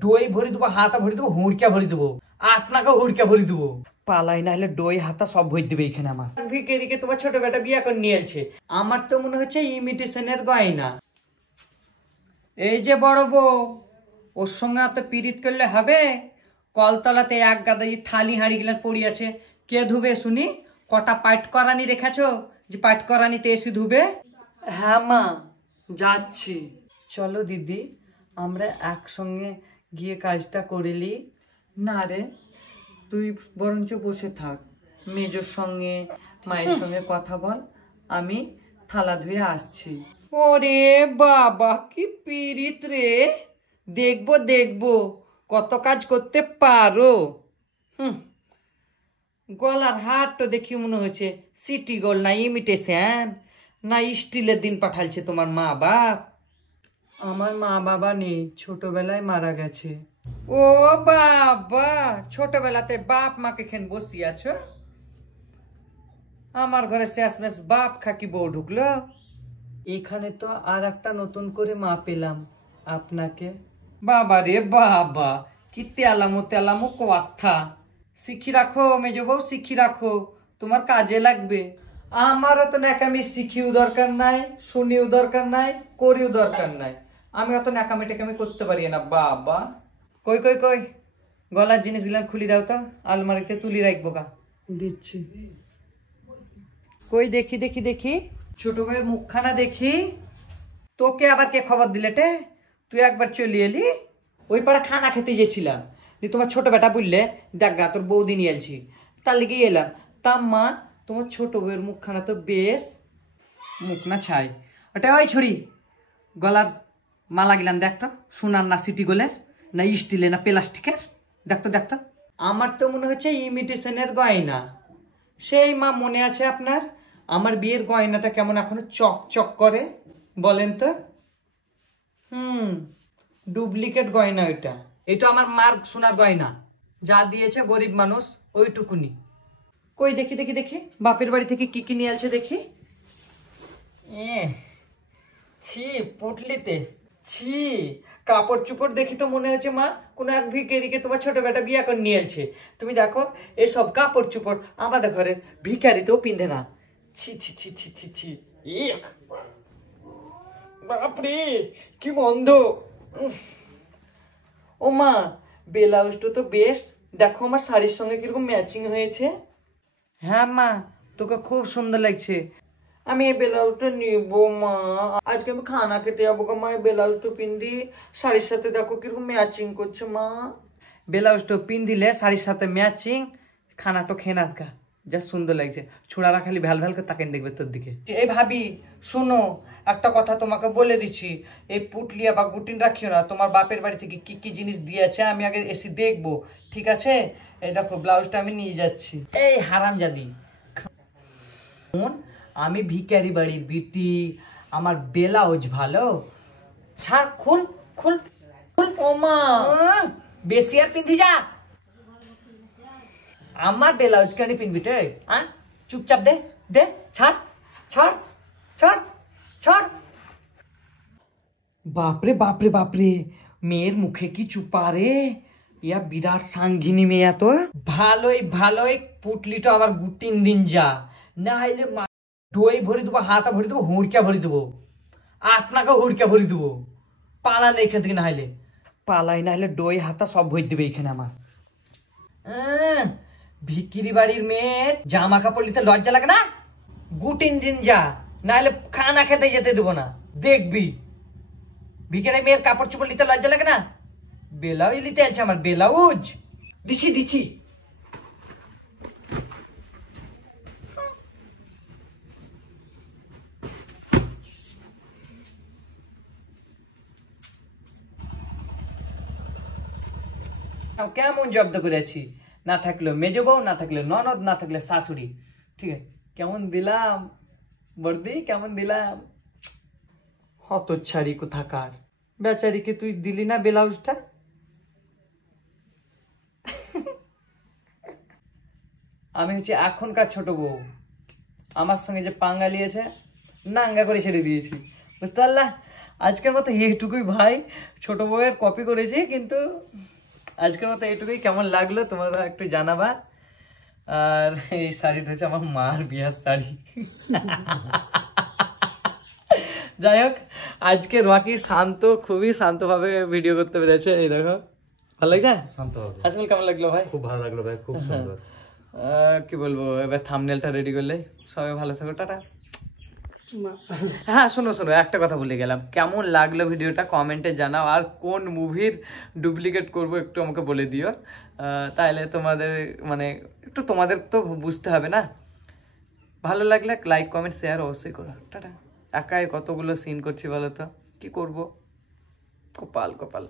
দই ভরি দেবো, হাতা ভরি দেবো, হুড়কা ভরি দেবো, আপনাকে হুড়কা ভরি দেবো। পালাই না হলে দই হাতা সব ভরি দেবে এখানে। আমার ভিকেরিকে তোমার ছোট বেটা বিয়া করে নিয়েছে। আমার তো মনে হচ্ছে ইমিটেশনের গয়না। এই যে বড় বউ, ওর সঙ্গে এত পিরিত করলে হবে? কলতলাতে এক গাদা থালি হাঁড়ি গিলান পড়ি আছে, কে ধুবে শুনি? কটা পাইট করানি রেখেছ যে পাইট করানিতে এসে ধুবে? হ্যাঁ মা, যাচ্ছি। চলো দিদি, আমরা একসঙ্গে গিয়ে কাজটা করিলি। না রে, তুই বরঞ্চ বসে থাক, মেজোর সঙ্গে মায়ের সঙ্গে কথা বল, আমি থালা ধুয়ে আসছি। ওরে বাবা, কি পিরিত রে! দেখবো দেখবো কত কাজ করতে পারো। গলার হাট তো দেখি মনে হচ্ছে সিটি গোল্ড না ইমিটেশন না স্টিলের দিন পাঠালছে তোমার মা বাপ। আমার মা বাবা নেই, ছোটবেলায় মারা গেছে। ও বাবা, ছোটবেলাতে বাপ মাকে খেন বসি আছো? আমার ঘরে শেষমেশ বাপ খাকি বউ ঢুকলো। এখানে তো আর একটা নতুন করে মা পেলাম, আপনাকে। বাবা রে বাবা, কি তেলামো তেলামো কথা। শিখি রাখো মেজো বউ, শিখি রাখো, তোমার কাজে লাগবে। আমারও তো ন্যাকামি শিখিও দরকার নাই, শুনিও দরকার নাই, করিও দরকার নাই। আমি অত ন্যাকামি টেকামি করতে পারি না বাবা। কই কই কই, গলার জিনিসগুলো খুলি দাও তো, আলমারিতে তুলি রাখবো গা। দিচ্ছি। কই দেখি দেখি দেখি, ছোট ভাইয়ের মুখখানা দেখি। তোকে আবার কে খবর দিলে টে? তুই একবার চলে এলি। ওই পাড়া খানা খেতে গেছিলাম, তোমার ছোট বেটা বললে দেখ গা তোর বৌদি নিয়ে এলছি, তার লিগে এলাম। তা মা, তোমার ছোট বউয়ের মুখখানা তো বেশ। মুখ না ছাই ওটা। ওই ছড়ি, গলার মালা গিলান দেখতো, সোনার না সিটি গোলের না স্টিলের না প্লাস্টিকের? দেখতো দেখতো। আমার তো মনে হচ্ছে ইমিটেশনের গয়না। সেই মা মনে আছে আপনার আমার বিয়ের গয়নাটা কেমন এখনো চক চক করে বলেন তো? ডুপ্লিকেট গয়না ওইটা। এটা আমার মার সোনার গয়না, যা দিয়েছে গরিব মানুষ ওইটুকুনি। কই দেখি দেখি দেখি, বাপের বাড়ি থেকে কি কি নিয়ে আসছে দেখি। ছি, পুটলিতে ছি, কাপড় চুপড় দেখি তো মনে হচ্ছে মা কোনো এক ভিখারিকে তোমার ছোট বেটা বিয়া করে নিয়ে এলছে। তুমি দেখো এসব কাপড় চুপড় আমাদের ঘরের ভিখারিতেও পিন্ধে না। ছি ছি ছি ছি ছি ছি, বাপরে কি গন্ধ। ও মা, ব্লাউজটা তো বেশ, দেখো আমার শাড়ির সঙ্গে কিরকম ম্যাচিং হয়েছে। হ্যাঁ মা, তোকে খুব সুন্দর লাগছে। আমি এই ব্লাউজটা নিবো মা, আজকে আমি খানা খেতে যাবো গো মা। এই ব্লাউজটা পিন্দি শাড়ির সাথে দেখো কিরকম ম্যাচিং করছে মা। ব্লাউজটা পিন্দিলে শাড়ির সাথে ম্যাচিং, খানাটা খেয়ে নাস গা, যা সুন্দর লাগছে। ছোড়ারা খালি ভ্যাল ভ্যাল করে তাকেন দেখবে তোর দিকে। এই ভাবি শুনো, একটা কথা তোমাকে বলে দিচ্ছি, এই পুটলিয়া বা গুটিন রাখিও না। তোমার বাপের বাড়ি থেকে কি কি জিনিস দিয়েছে আমি আগে এসে দেখবো, ঠিক আছে? এই দেখো ব্লাউজটা আমি নিয়ে যাচ্ছি। এই হারামজাদি, আমি ভিখারি বাড়ির বিটি, আমার ব্লাউজ ভালো। ছাড়, খুল খুল খুল। ও মা, বেশি আর পিন্ধি যা। আমার ব্লাউজ কেন পিনবি রে? চুপচাপ দে দে, ছাড় ছাড় ছাড় ছাড়। বাপরে বাপরে বাপরে, মেয়ের মুখে কি চুপা রে! ইয়া বিরাট সাঙ্গিনী মেয়ে। তো ভালোই ভালোই, পুটলিটা আবার 3 দিন যা, না হইলে দই ভরি দেবো, হাতা ভরি দেবো, হুড়কা ভরি দেবো, আপনাকে হুড়কা ভরি দেবো। পালালে এখান থেকে, না হলে পালাই না হলে দই হাতা সব ভরি দেবে এখানে আমার। ভিকিরি বাড়ির মেয়ের জামা কাপড় নিতে লজ্জা লাগে না? 3 দিন যা, না হলে খানা খেতে যেতে দেবো না। দেখবি ভিখারি মেয়ের কাপড় চোপড় নিতে লজ্জা লাগে না? ব্লাউজ নিতে আছে আমার, ব্লাউজ দিছি দিছি। কেমন জব্দ করেছি, না থাকলে মেজো বউ, না থাকলে ননদ, না থাকলে শাশুড়ি। ঠিক আছে, কেমন দিলাম বর্দি, কেমন দিলাম? হতচ্ছাড়ি কোথাকার, বেচারিকে তুই দিলি না ব্লাউজটা। আমি হচ্ছে এখনকার ছোট বউ, আমার সঙ্গে যে পাঙ্গা লিয়েছে নাঙ্গা করে ছেড়ে দিয়েছি, বুঝতে পারলা? আজকের মতো এইটুকুই ভাই, ছোট বউয়ের কপি করেছি, কিন্তু আজকের মতো এইটুকুই। কেমন লাগলো তোমরা একটু জানাবা। আর এই শাড়িটা হচ্ছে আমার মার বিয়ার শাড়ি। যাই হোক, আজকে রকি শান্ত, খুবই শান্তভাবে ভিডিও করতে পেরেছে। এই দেখো, ভালো লাগছে? আজকাল কেমন লাগলো ভাই? খুব ভালো লাগলো ভাই, খুব সুন্দর। কি বলবো, এবার থাম্বনেলটা রেডি করলে। সবাই ভালো থাকো, টাটা। হ্যাঁ শোনো শোনো, একটা কথা বলে গেলাম, কেমন লাগলো ভিডিওটা কমেন্টে জানাও, আর কোন মুভির ডুপ্লিকেট করব একটু আমাকে বলে দিও। তাহলে তোমাদের মানে একটু তোমাদের তো বুঝতে হবে না। ভালো লাগলে লাইক কমেন্ট শেয়ার অবশ্যই করো। টাটা। একাই কতগুলো সিন করছি বলো তো, কি করব, কপাল কপাল।